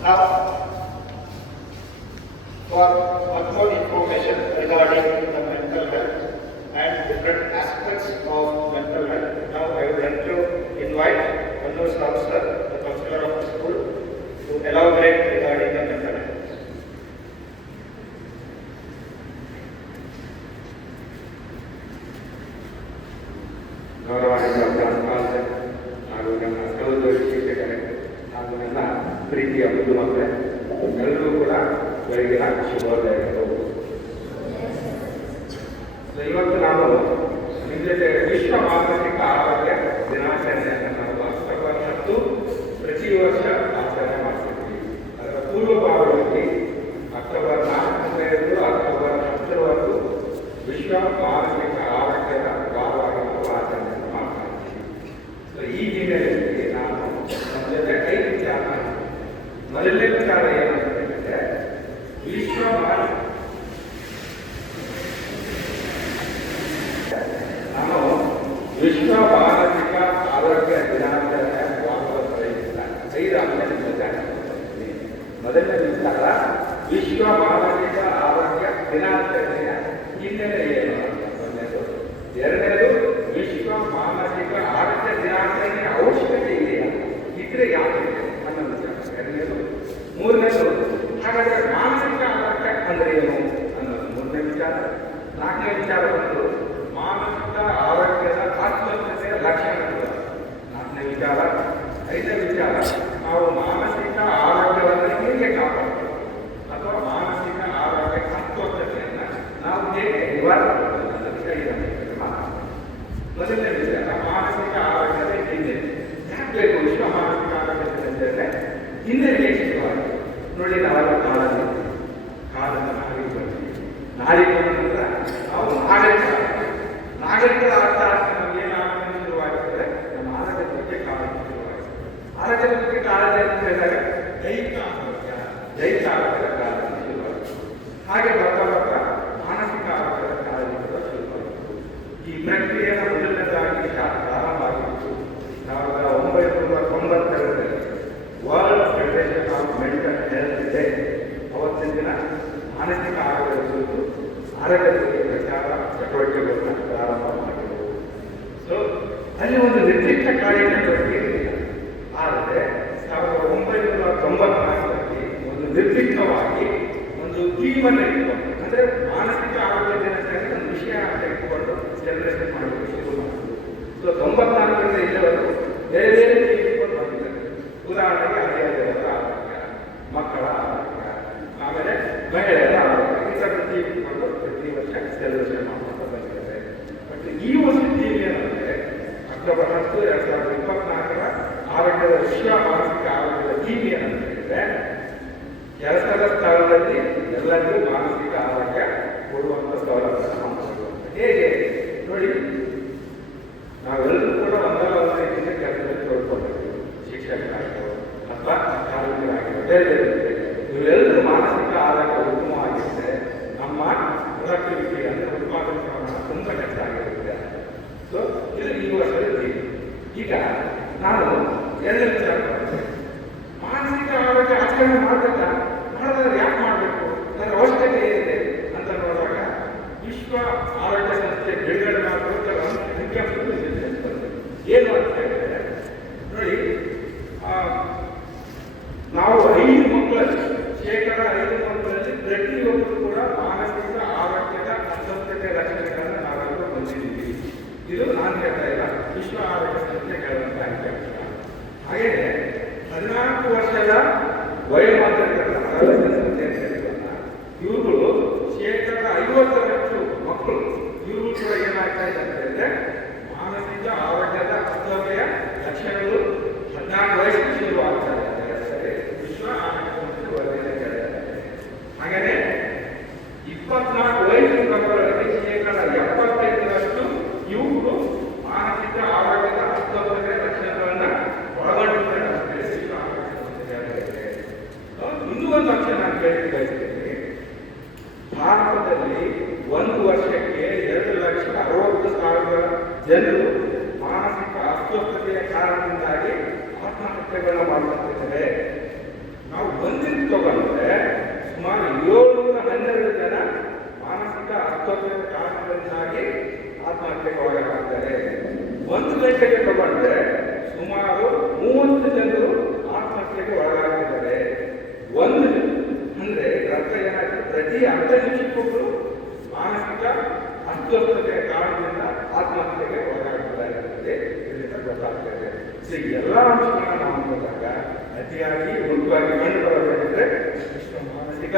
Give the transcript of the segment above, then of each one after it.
Now, for much more information regarding the mental health and different aspects of mental health, now I would like to invite Manoj Rao sir, the counselor of the school, to elaborate regarding the mental health. ಗೌರವಾನ್ವಿತ ಪ್ರಾಂಶುಪಾಲರೇ ಹಾಗೂ ನಮ್ಮ ಸಹೋದರಿ ಶಿಕ್ಷಕರೇ ಹಾಗೂ ನನ್ನ ಪ್ರೀತಿಯ ಮುದ್ದು ಮಕ್ಕಳೇ ಎಲ್ಲರಿಗೂ ಕೂಡ ಬೆಳಗಿನ ಶುಭೋದಯಗಳು. ಇವತ್ತು ನಾನು ನಿಮ್ಮ ಜೊತೆ ವಿಶ್ವ ಮಾನಸಿಕ ಆರೋಗ್ಯ ದಿನಾಚರಣೆಯನ್ನು ನಾವು ಅಕ್ಟೋಬರ್ 10 ಪ್ರತಿ ವರ್ಷ ಆಚರಣೆ ಮಾಡ್ತಿದ್ವಿ. ಅದರ ಪೂರ್ವಭಾವವಾಗಿ ಅಕ್ಟೋಬರ್ 4 ಅಕ್ಟೋಬರ್ 10 ವಿಶ್ವ ಮಾನಸಿಕ ಆರೋಗ್ಯದ ವಾರವಾಗಿ ನಾವು ಆಚರಣೆಯನ್ನು ಮಾಡ್ತಾ ಇದ್ದೀವಿ. ಈ ಹಿನ್ನೆಲೆಯಲ್ಲಿ ನಾನು ನಮ್ಮ ಜೊತೆ 5 ವಿಚಾರ. ಮೊದಲನೇ ವಿಚಾರ ಏನಂತಂದ್ರೆ ವಿಶ್ವ ನಾನು ವಿಶ್ವ ಮಾನಸಿಕ ಆರೋಗ್ಯ ದಿನಾಚರಣೆ ವಾರದ ಪ್ರಯುಕ್ತ 5 ಅಂಶ ನಿಮ್ಮ ಜೊತೆ. ಮೊದಲನೇ ವಿಚಾರ ವಿಶ್ವ ಮಾನಸಿಕ ಆರೋಗ್ಯ ದಿನಾಚರಣೆಯ ಹಿನ್ನೆಲೆ ಏನು ಮೊದಲನೇದು. ಎರಡನೇದು ವಿಶ್ವ ಮಾನಸಿಕ ಆರೋಗ್ಯ ದಿನಾಚರಣೆಯ ಅವಶ್ಯಕತೆ ಇದೆಯಾ, ಇದ್ರೆ ಯಾಕೆ ಅನ್ನೋ ವಿಚಾರ ಎರಡನೇದು. ಮೂರನೇದು ಹಾಗಾದ್ರೆ ಮಾನಸಿಕ ಆರೋಗ್ಯ ಅಂದ್ರೆ ಏನು ಅನ್ನೋದು ಮೂರನೇ ವಿಚಾರ. ನಾಲ್ಕನೇ ವಿಚಾರ ಬಂದು ಮಾನಸಿಕ ಆರೋಗ್ಯದ ಆತ್ಮಹತ್ಯೆಯ ಲಕ್ಷಣಗಳು ನಾಲ್ಕನೇ ವಿಚಾರ. ಐದನೇ ವಿಚಾರ ನಾವು ಮಾನಸಿಕ ಆರೋಗ್ಯವನ್ನು ಹೇಗೆ ಕಾಪಾಡಬೇಕು ಅಥವಾ ಮಾನಸಿಕ ಆರೋಗ್ಯ ಅಸ್ವಸ್ಥತೆಯನ್ನು ನಾವು ಹೇಗೆ ನಿವಾರಣೆ ಮಾಡಬೇಕು ಅನ್ನೋದಕ್ಕೆ ಇದನ್ನು ಮಾತಾಡ್ತೀವಿ. ಮೊದಲನೇ ವಿಚಾರ ಮಾನಸಿಕ ಆರೋಗ್ಯದ ಹಿನ್ನೆಲೆ. ಯಾಕೆ ಬೇಕು ವಿಶ್ವ ಮಾನಸಿಕ ಆರೋಗ್ಯ ದಿನಾಚರಣೆ? ಹಿನ್ನೆಲೆ ಶುರುವಾಗಿದೆ ನೋಡಿ. ನಾವೆಲ್ಲ ಕಾಲದ ನಾಗರಿಕ ಬರ್ತೀವಿ. ನಾಗರಿಕ ನಂತರ ನಾವು ನಾಗರಿಕರ ಅರ್ಥ ನಮ್ಗೆ ಏನಾಗ ಶುರುವಾಗಿರ್ತದೆ ನಮ್ಮ ಆರೋಗ್ಯದ ಬಗ್ಗೆ ಕಾಳಜಿ ಶುರುವಾಗಿದೆ. ಆರೋಗ್ಯದ ಬಗ್ಗೆ ಕಾಳಜಿ ಅಂತ ಹೇಳಿದಾಗ ದೈಹಿಕ ಆರೋಗ್ಯದ ಕಾಳಜಿ ಶುರುವಾಗಿದೆ. ಹಾಗೆ ಬರ್ತಾ ಬರ್ತಾ ಮಾನಸಿಕ ಆರೋಗ್ಯದ ಕಾಳಜಿ ಕೂಡ ಶುರುವಾಯಿತು. ಈ ಪ್ರಕ್ರಿಯೆಯ ಮೊದಲನೇದಾಗಿ ಪ್ರಾರಂಭ ಆಗಿತ್ತು 1992ರಲ್ಲಿ world federation of mental health day. ಅವತ್ತಿನ ದಿನ ಮಾನಸಿಕ ಆರೋಗ್ಯದ ಕುರಿತು ಆರೋಗ್ಯದ ಬಗ್ಗೆ ಪ್ರಚಾರ ಚಟುವಟಿಕೆಗಳನ್ನು ಪ್ರಾರಂಭ ಮಾಡಿದರು. ಸೊ ಅಲ್ಲಿ ಒಂದು ನಿರ್ದಿಷ್ಟ ಕಾರ್ಯಕ್ರಮಕ್ಕೆ ಇರಲಿಲ್ಲ. ಆದರೆ 1994ರಲ್ಲಿ ಒಂದು ನಿರ್ದಿಷ್ಟವಾಗಿ ಒಂದು ಥೀಮನ್ನು ಇಟ್ಟುಕೊಂಡು, ಅಂದರೆ ಮಾನಸಿಕ ಆರೋಗ್ಯ ದಿನಾಚರಣೆ ಒಂದು ವಿಷಯ ಅಂತ ಇಟ್ಟುಕೊಂಡು ಸೆಲೆಬ್ರೇಷನ್ ಮಾಡಲಿಕ್ಕೆ ಶುರು ಮಾಡಿದ್ರು. ಸೊ 94ರಿಂದ ಇಲ್ಲಿವರೆಗೂ ಬೇರೆ ಬೇರೆ ಇಟ್ಕೊಂಡು ಬಂದಿದ್ದಾರೆ. ಉದಾಹರಣೆಗೆ ಹದಿಹರೆಯದವರ ಆರೋಗ್ಯ, ಮಕ್ಕಳ ಆರೋಗ್ಯ, ಆಮೇಲೆ ಮಹಿಳೆಯರ ಆರೋಗ್ಯ, ಈ ಥರ ಇಟ್ಕೊಂಡು ಪ್ರತಿ ವರ್ಷ ಸೆಲೆಬ್ರೇಷನ್ ಮಾಡ್ಕೊಂಡು ಬಂದಿದ್ದಾರೆ. ಬಟ್ ಈ ಒಂದು ಥೀಮ್ ಏನಂದರೆ ಅಕ್ಟೋಬರ್ 10, 2024ರ ಆರೋಗ್ಯದ ವಿಶ್ವ ಮಾನಸಿಕ ಆರೋಗ್ಯದ ಥೀಮ್ ಏನಂತ ಹೇಳಿದ್ರೆ ಕೆಲಸದ ಸ್ಥಳದಲ್ಲಿ ಎಲ್ಲರಿಗೂ ಮಾನಸಿಕ ಆರೋಗ್ಯ ಕೊಡುವಂಥ ಸೌಲಭ್ಯ ಮಾಡಬೇಕು. ಹೇಗೆ ನೋಡಿ, ನಾವೆಲ್ಲರೂ ಕೂಡ ಒಂದಲ್ಲ ಒಂದು ರೀತಿಯಿಂದ ಕೆಲಸದಲ್ಲಿ ತೊಡ್ಕೊಳ್ಬೇಕು. ಶಿಕ್ಷಕರಾಗಿರ್ಬೋದು ಅಥವಾ ಕಾರ್ಮಿಕರಾಗಿರ್ಬೋದು, ಬೇರೆ ಬೇರೆ ಇವೆಲ್ಲರೂ ಮಾನಸಿಕ ಆರೋಗ್ಯ ಉತ್ತಮವಾಗಿರುತ್ತೆ. ನಮ್ಮ ಪ್ರೊಡಕ್ಟಿವಿಟಿ ಅಂದರೆ ಉತ್ಪಾದನೆ ಪ್ರಮಾಣ ತುಂಬ ಹೆಚ್ಚಾಗಿರುತ್ತೆ. ಸೊ ಇದು ಈ ವರ್ಷದಲ್ಲಿ. ಈಗ ನಾನು ಎರಡನೇ ವಿಚಾರ ಮಾಡ್ತೇನೆ, ಮಾನಸಿಕ ಆರೋಗ್ಯ ಆಚರಣೆ ಮಾಡಬೇಕಾ, ಮಾಡಿದ್ರೆ ಯಾಕೆ ಮಾಡಬೇಕು, ಅದರ ಅವಶ್ಯಕತೆ ಏನಿದೆ ಅಂತ ನೋಡುವಾಗ ವಿಶ್ವ ಆರೋಗ್ಯ ಸಂಸ್ಥೆ ಬಿಡುಗಡೆ ಮಾಡುವ ಅಂಕಿಅಂಶಗಳು ಏನು ಅಂತ ಹೇಳಿದ್ರೆ ನೋಡಿ, ನಾವು 5 ಮಕ್ಕಳಲ್ಲಿ 5% ಮಕ್ಕಳಲ್ಲಿ ಪ್ರತಿಯೊಬ್ಬರು ಕೂಡ ಮಾನಸಿಕ ಆರೋಗ್ಯದ ಅಸ್ವಸ್ಥತೆ ಲಕ್ಷಣಗಳನ್ನು ನಾವೆಲ್ಲರೂ ಹೊಂದಿದ್ದೀವಿ. ಇದು ನಾನು ಹೇಳ್ತಾ ಇಲ್ಲ, ವಿಶ್ವ ಆರೋಗ್ಯ ಸಂಸ್ಥೆ ಹೇಳುವಂಥ ಅಂಕಿಅಂಶ. ಹಾಗೆಯೇ 14 ವರ್ಷದ ವಯೋಮಾನದ ಆರೋಗ್ಯ ಸಂಸ್ಥೆ ಇವುಗಳು 50% ಮಕ್ಕಳು ಇವುಗಳು ಕೂಡ ಏನಾಗ್ತಾ ಇದೆ ಅಂತ ಹೇಳಿದ್ರೆ ಮಾನಸಿಕ ಆರೋಗ್ಯದ ಅಸ್ವಸ್ಥತೆಯ ಲಕ್ಷಣಗಳು 14 ವಯಸ್ಸಿಗೆ ಶುರುವಾಗ್ತಾ ಇದೆ. ವಿಶ್ವ ಆರೋಗ್ಯ ಸಂಸ್ಥೆ ವರದಿಯಲ್ಲಿ ಹೇಳಿದ್ದಾರೆ. ಹಾಗೆಯೇ 24 ವಯಸ್ಸಿನ ಮಕ್ಕಳಲ್ಲಿ 75% ಇವುಗಳು ಮಾನಸಿಕ ಆರೋಗ್ಯದ ಅಸ್ವಸ್ಥತೆಯ ಲಕ್ಷಣಗಳನ್ನು ಒಳಗೊಂಡಿದ್ದಾರೆ ಅಂತ ವಿಶ್ವ ಆರೋಗ್ಯ ಸಂಸ್ಥೆ ಹೇಳಿದೆ. ಆತ್ಮಹತ್ಯೆಗೆ ಒಳಗಾಗ್ತಾರೆ. 1 ಗಂಟೆಗೆ ತಗೊಂಡ್ರೆ ಸುಮಾರು 30 ಜನರು ಆತ್ಮಹತ್ಯೆಗೆ ಒಳಗಾಗಿದ್ದಾರೆ. ಒಂದು ಅಂದ್ರೆ ಅರ್ಥ ಏನಾಯ್ತು, ಪ್ರತಿ ಅರ್ಧ ನಿಮಿಷಕ್ಕೊಬ್ಬರು ಮಾನಸಿಕ ಅಸ್ವಸ್ಥತೆಯ ಕಾರಣದಿಂದ ಆತ್ಮಹತ್ಯೆಗೆ ಒಳಗಾಗಿದ್ದಾರೆ ಅನ್ನೋದೇ ಇದರಿಂದ ಗೊತ್ತಾಗ್ತದೆ. ಸೊ ಎಲ್ಲ ಅಂಶಗಳನ್ನ ನಾವು ನೋಡಿದಾಗ ಅತಿಯಾಗಿ ಮುಖ್ಯವಾಗಿ ಕಂಡುಬರಬೇಕಂದ್ರೆ ವಿಶ್ವ ಮಾನಸಿಕ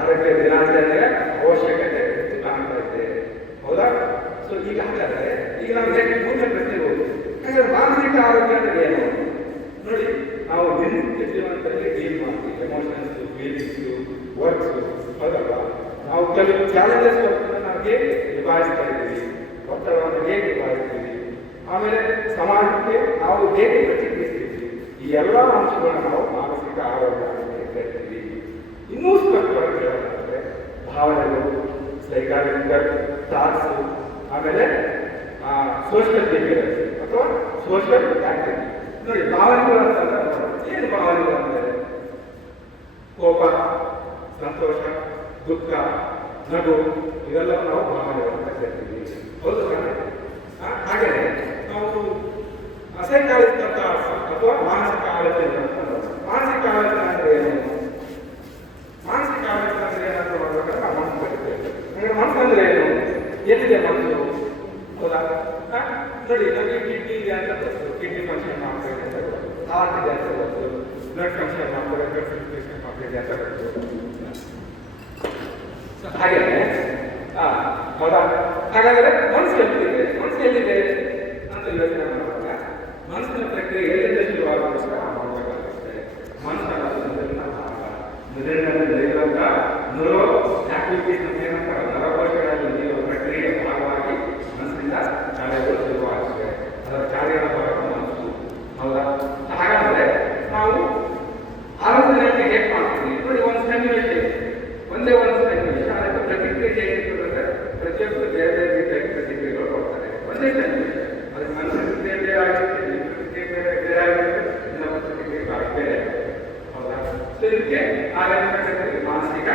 ಆರೋಗ್ಯ ದಿನಾಚರಣೆಯ ಅವಶ್ಯಕತೆ ಕಾಣ್ತಾ ಇದೆ. ಹೌದಾ? ಸೊ ಈಗ ಹಾಗಾದ್ರೆ ಈಗ ನಾವು ಮೂರನೇ ಪ್ರಶ್ನೆ ಹೋಗ್ತೀವಿ. ಹಾಗಾದ್ರೆ ಮಾನಸಿಕ ಆರೋಗ್ಯ ಅಂದ್ರೆ ಏನು ನೋಡಿ. ನಾವು ದಿನನಿತ್ಯ ಜೀವನದಲ್ಲಿ ಡೀಲ್ ಮಾಡ್ತೀವಿ, ಎಮೋಷನ್ಸ್, ಫೀಲಿಂಗ್ಸ್, ವರ್ಕ್ಸ್, ಹೌದಲ್ವಾ? ನಾವು ಕೆಲವು ಚಾಲೆಂಜಸ್ ನಾವು ಹೇಗೆ ನಿಭಾಯಿಸ್ತಾ ಇದ್ದೀವಿ, ಒತ್ತಡವನ್ನು ಹೇಗೆ ನಿಭಾಯಿಸ್ತೀವಿ, ಆಮೇಲೆ ಸಮಾಜಕ್ಕೆ ನಾವು ಹೇಗೆ ಪ್ರತಿಕ್ರಿಯಿಸ್ತೀವಿ, ಈ ಎಲ್ಲ ಅಂಶಗಳನ್ನ ನಾವು ಮಾನಸಿಕ ಆರೋಗ್ಯ ಅಂತ ಹೇಳ್ತೀವಿ. ಇನ್ನೂ ಸ್ಪಷ್ಟವಾಗಿ ಹೇಳೋದಾದ್ರೆ ಭಾವನೆಗಳು, ಸೈಕಾಲಜಿಕಲ್ ಥಾಟ್ಸ್, ಆಮೇಲೆ ಸೋಷಿಯಲ್ ಬಿಹೇವಿಯರ್ಸ್ ಅಥವಾ ಸೋಷಿಯಲ್ ಆಕ್ಟಿವಿಟಿ. ನೋಡಿ, ಭಾವನೆಗಳು ಅಂತಂದ್ರೆ ಏನು ಭಾವನೆಗಳು ಅಂದರೆ ಕೋಪ, ಸಂತೋಷ, ದುಃಖ, ನಗು, ಇವೆಲ್ಲ ನಾವು ಭಾವನೆಗಳು ಅಂತ ಹೇಳ್ತೀವಿ. ಹೌದು ತಾನೆ? ಹಾಗೆಯೇ ನಾವು ಸೈಕಾಲಜಿಕಲ್ ಥಾಟ್ಸ್ ಅಥವಾ ಮಾನಸಿಕ ಆಲೋಚನೆ. ಮಾನಸಿಕ ಆಲೋಚನೆ ಅಂದ್ರೆ ಏನು? ಮಾನಸಿಕ ಆಲೋಚನೆ ಅಂದ್ರೆ ಏನಾದ್ರು ಮಾಡ್ಬೇಕಾದ್ರೆ ನಾವು ಮನಸ್ಸು ಬರ್ತೇವೆ. ಹಾಗೆ ಮನಸ್ಸು ಅಂದ್ರೆ ಏನು? ಎಲ್ಲಿದೆ ಮನಸ್ಸು? ಹೌದಾ? ನೋಡಿ, ನಮಗೆ ಕಿಡ್ನಿ ಇದೆ ಅಂತ ಗೊತ್ತು, ಕಿಡ್ನಿ ಫಂಕ್ಷನ್ ಮಾಡ್ತೇವೆ ಅಂತ ಗೊತ್ತು, ಹಾರ್ಟ್ ಇದೆ ಅಂತ ಗೊತ್ತು, ಬ್ಲಡ್ ಫಂಕ್ಷನ್ ಮಾಡ್ತೇವೆ, ಬ್ಲಡ್ ಸರ್ಕ್ಯುಲೇಷನ್ ಮಾಡ್ತೇವೆ ಅಂತ ಗೊತ್ತು. ಹಾಗೇನೆ ಹೌದಾ? ಹಾಗಾದ್ರೆ ಮನಸ್ಸು ಎಲ್ಲಿದೆ? ಮನಸ್ಸು ಎಲ್ಲಿದೆ ಅಂತ ಯೋಚನೆ ಮಾಡುವಾಗ ಮನಸ್ಸಿನ ಪ್ರಕ್ರಿಯೆ ಎಲ್ಲಿಂದ ಶುರುವಾಗುತ್ತೆ ಮಾಡಬೇಕಾಗುತ್ತೆ. ಮನಸ್ಸನ್ನ ನಡೆಯುವಂತ ನ್ಯೂರೋ ಆಕ್ಟಿವಿಟೀಸ್ ಏನಂತಾರೆ, ನರಕೋಶಗಳಲ್ಲಿ ನಡೆಯುವ ಪ್ರಕ್ರಿಯೆಯ ಭಾಗವಾಗಿ ಮನಸ್ಸಿನಿಂದ ಕಾರ್ಯಗಳು ಶುರುವಾಗುತ್ತೆ. ಅದರ ಕಾರ್ಯದ ಭಾಗ ಮನಸ್ಸು. ಹೌದಾ? ಹಾಗಾದ್ರೆ ನಾವು ಆಲೋಚನೆಯನ್ನು ಹೇಗೆ ಮಾಡ್ತೀವಿ ನೋಡಿ. ಒಂದು ಸನ್ನಿವೇಶ, ಒಂದೇ ಒಂದು ಸನ್ನಿವೇಶ, ಅದಕ್ಕೆ ಪ್ರತಿಕ್ರಿಯೆ ಹೇಗಿರ್ತದೆ, ಪ್ರತಿಯೊಬ್ಬರು ಬೇರೆ ಬೇರೆ ರೀತಿಯಾಗಿ ಪ್ರತಿಕ್ರಿಯೆಗಳು ಕೊಡ್ತಾರೆ. ಒಂದೇ ಸನ್ನಿವೇಶ, ಅದಕ್ಕೆ ನನ್ನ ಪ್ರತಿಕ್ರಿಯೆ ಬೇರೆ ಆಗುತ್ತೆ, ನಿಮ್ಮ ಪ್ರತಿಕ್ರಿಯೆ ಬೇರೆ ಆಗುತ್ತೆ, ಇನ್ನೊಬ್ಬ ಪ್ರತಿಕ್ರಿಯೆ ಬೇರೆ. ಹೌದಾ? ಸೊ ಇದಕ್ಕೆ ಮಾನಸಿಕ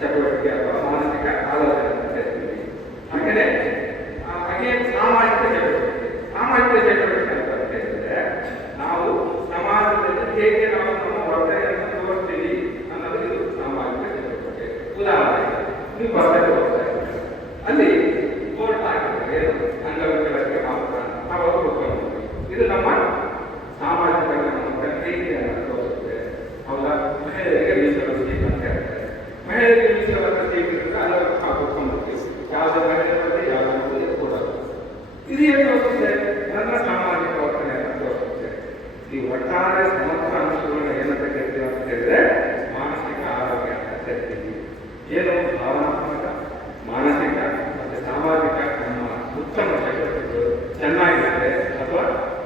ಚಟುವಟಿಕೆ ಅಥವಾ ಮಾನಸಿಕ ಆಲೋಚನೆ ಅಂತ ಹೇಳ್ತೀವಿ. ಹಾಗೆಯೇ ಸಾಮಾಜಿಕ ಚಟುವಟಿಕೆ. ಸಾಮಾಜಿಕ ಚಟುವಟಿಕೆ ಅಂತ ಹೇಳಿದ್ರೆ ನಾವು ಸಮಾಜದಲ್ಲಿ ಹೇಗೆ ನಾವು ನಮ್ಮ ವರ್ತನೆಯನ್ನು ತೋರಿಸ್ತೀವಿ ಅನ್ನೋದು ಇದು ಸಾಮಾಜಿಕ ಚಟುವಟಿಕೆ. ಉದಾಹರಣೆಗೆ ನೀವು ಬರ್ತದೆ ಹೋಗ್ತಾ ಇದ್ದೀವಿ, ಅಲ್ಲಿ ಬೋರ್ಡ್ ಹಾಕಿದ್ರೆ ಏನು ಅಂಗವಿಕಲರಿಗೆ ಮಾತ್ರ ನಾವು ಕೂತ್ಕೊಂಡು, ಇದು ನಮ್ಮ ಸಾಮಾಜಿಕ ಪ್ರೀತಿಯನ್ನು ತೋರಿಸುತ್ತೆ. ಹೌದಾ? ಮಹಿಳೆಯರಿಗೆ ಮೀಸಲು ಸೀಟ್ ಅಂತ ಹೇಳ್ತಾರೆ. ಮಹಿಳೆಯರಿಗೆ ಮೀಸಲನ್ನು ಸೀಟ್ ಇರುತ್ತೆ, ಅದನ್ನು ನಾವು ಕೂತ್ಕೊಂಡಿರ್ತೀವಿ. ಯಾವುದೇ ಮಹಿಳೆ ಬಗ್ಗೆ ಯಾವುದೇ ಕೊಡೋದು. ಇದು ಏನು ತೋರಿಸುತ್ತೆ? ನನ್ನ ಸಾಮಾಜಿಕ ವರ್ತನೆಯನ್ನು ತೋರಿಸುತ್ತೆ. ಈ ಒಟ್ಟಾರೆ ಸಮಗ್ರ ಅಂಶಗಳನ್ನ ಏನಂತ ಕೇಳ್ತೀವಿ ಅಂತ ಹೇಳಿದ್ರೆ ಮಾನಸಿಕ ಆರೋಗ್ಯ ಅಂತ ಹೇಳ್ತೀವಿ. ಏನು ಭಾವನಾತ್ಮಕ, ಮಾನಸಿಕ ಮತ್ತು ಸಾಮಾಜಿಕ ನಮ್ಮ ಉತ್ತಮ ಚಟುವಟಿಕೆಗಳು ಚೆನ್ನಾಗಿರುತ್ತೆ ಅಥವಾ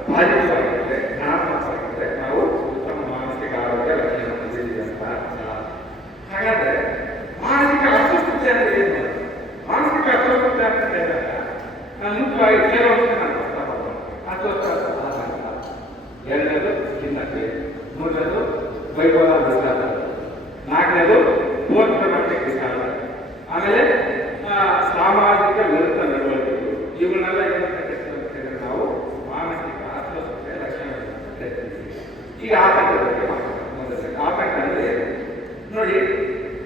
ಬಾಧಿತವಾಗಿರುತ್ತೆ, ಧನಾತ್ಮಕವಾಗಿರುತ್ತೆ, ನಾವು ಉತ್ತಮ ಮಾನಸಿಕ ಆರೋಗ್ಯ ಲಕ್ಷಣ ಹೊಂದಿದ್ದೀವಿ ಅಂತ ಅರ್ಥ. ಹಾಗಾದ್ರೆ ಮಾನಸಿಕ ಅಸ್ವಸ್ಥತೆ ಅಂದ್ರೆ ಏನು? ಮಾನಸಿಕ ಅಸ್ವಸ್ಥತೆ ಅಂತ ಹೇಳಿದಾಗ ನಾನು ಮುಖ್ಯವಾಗಿ ಕೆಲವು ನಾನು ಅಸ್ವಸ್ಥ ಆತಂಕ, ಎರಡನೇದು ಖಿನ್ನತೆ, ಮೂರನೇದು ಬೈಪೋಲಾರ್ ಡಿಸಾರ್ಡರ್, ನಾಲ್ಕನೇದು ಪೋಸ್ಟ್ ಟ್ರಾಮಾಟಿಕ್ ಡಿಸಾರ್ಡರ್, ಆಮೇಲೆ ಸಾಮಾಜಿಕ ವಿರುದ್ಧ ನಡವಳಿಕೆಗಳು. ಇವುಗಳೆಲ್ಲ ಏನಂತ ಹೇಳ್ತೀವಿ ನಾವು ಮಾನಸಿಕ ಅಸ್ವಸ್ಥತೆಯ ಲಕ್ಷಣಗಳನ್ನು ಹೇಳ್ತೀವಿ. ಈಗ ಆತಂಕದ ಬಗ್ಗೆ ಮಾತಾಡೋಣ. ಆತಂಕ ಅಂದ್ರೆ ಏನು ನೋಡಿ.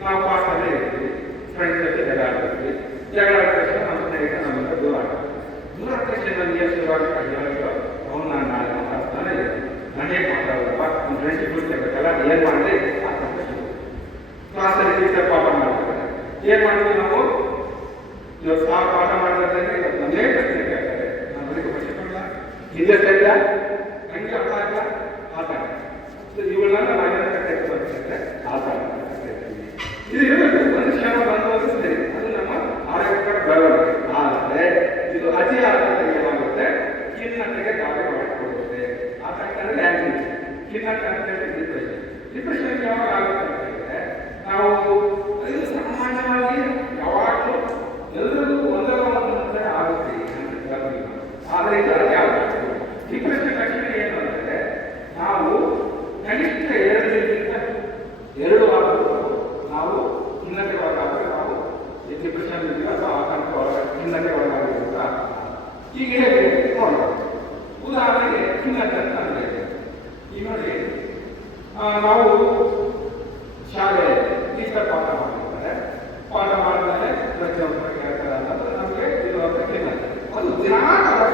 ನಾವು ಪಾಠದಲ್ಲಿ ಇರ್ತೀವಿ, ಫ್ರೆಂಡ್ಸ್ ಜೊತೆ ಜಗಳ ಆಡ್ತೀವಿ, ಜಗಳ ಆದ ತಕ್ಷಣ ನಮ್ಮ ಸ್ನೇಹಿತ ನಮ್ಮಿಂದ ದೂರ ಆಗ್ತದೆ. ದೂರ ಆದ ತಕ್ಷಣ ನಮ್ಗೆ ಏನು ಶುರುವಾಗಿ ಹೇಳೋ ಅವನು ನಾನು ನಾಳೆ ಮಾತಾಡ್ತಾನೆ ಇದೆ, ನಾನು ಹೇಗೆ ಮಾತಾಡೋದಪ್ಪ, ನಮ್ಮ ಫ್ರೆಂಡ್ಶಿಪ್ ಉಳಿಸಬೇಕಲ್ಲ, ಏನು ಮಾಡಿದ್ರೆ ಆತಂಕ ಶುರು. ಕ್ಲಾಸಲ್ಲಿ ಟೀಚರ್ ಪಾಠ ಮಾಡ್ತಾರೆ, ಏನು ಮಾಡ್ತೀವಿ ನಾವು? ಇವತ್ತು ಪಾಠ ಮಾಡಿದ್ರೆ ನಮ್ಮೇ ಪ್ರಶ್ನೆ ಕೇಳ್ತಾರೆ, ನಾನು ಅದಕ್ಕೆ ಬರ್ಸಿಕೊಂಡ ಹಿಂದೆ ಸರಿಲ್ಲ, ನನಗೆ ಅರ್ಥ ಆಗಿಲ್ಲ, ಆತಂಕ. ಇವುಗಳನ್ನ ನಾವೇನಂತ ಕರಿತೀವಿ ಅಂತಂದ್ರೆ ಆತಂಕ. ಇದು ಇರಬೇಕು, ಒಂದು ಕ್ಷಣ ಬಂದೋದ್ರೆ ಅದು ನಮ್ಮ ಆರೋಗ್ಯಕರ ಬೆಳವಣಿಗೆ. ಆದರೆ ಇದು ಅತಿ ಆತಂಕ ಏನಾಗುತ್ತೆ? ಖಿನ್ನತೆಗೆ ದಾರಿ ಮಾಡಿಕೊಡುತ್ತೆ. ಆತಂಕ ಅಂದ್ರೆ ಆಂಗ್ಸೈಟಿ, ಖಿನ್ನತೆ ಅಂತ ಹೇಳಿ ಡಿಪ್ರೆಷನ್. ಡಿಪ್ರೆಷನ್ ಯಾವಾಗ ಆಗುತ್ತೆ ಅಂತ ಹೇಳಿದ್ರೆ ನಾವು ಇದು ಸಾಮಾನ್ಯವಾಗಿ ಯಾವಾಗಲೂ ಎಲ್ಲರಿಗೂ ಒಂದರ ಒಂದು ಆಗುತ್ತೆ. ಆದರೆ ಇದು ಅತಿ ಆಗುತ್ತೆ. ಡಿಪ್ರೆಷನ್ ಈಗ ಹೇಗೆ ನೋಡೋಣ. ಉದಾಹರಣೆಗೆ ಖಿನ್ನತೆ ಅಂತ ಅಂದ್ರೆ ಈಗ ನೋಡಿ, ನಾವು ಶಾಲೆ ಟೀಚರ್ ಪಾಠ ಮಾಡಿರ್ತಾರೆ, ಪಾಠ ಮಾಡಿದ್ರೆ ಪ್ರತಿಯೊಬ್ಬರ ಕೇಳ್ತಾರೆ ಅಂತಂದ್ರೆ ನಮಗೆ ಇರುವಂತ ಖಿನ್ನತೆ. ಅದು ದಿನಾ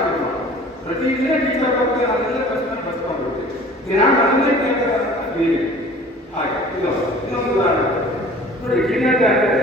ಶುರು ಮಾಡೋದು. ಪ್ರತಿದಿನ ಟೀಚರ್ ಬರ್ತಾರೆ, ಅದೆಲ್ಲ ಪ್ರಶ್ನೆ ಬರ್ಸ್ಕೊಂಡ್ಬಿಡ್ತೀವಿ. ದಿನ ನನ್ನದೇ ಕೇಳ್ತಾರೆ ಅಂತ ಬೇರೆ ಹಾಗೆ. ಇದು ಇನ್ನೊಂದು ಉದಾಹರಣೆ ನೋಡಿ, ಖಿನ್ನತೆ ಅಂದ್ರೆ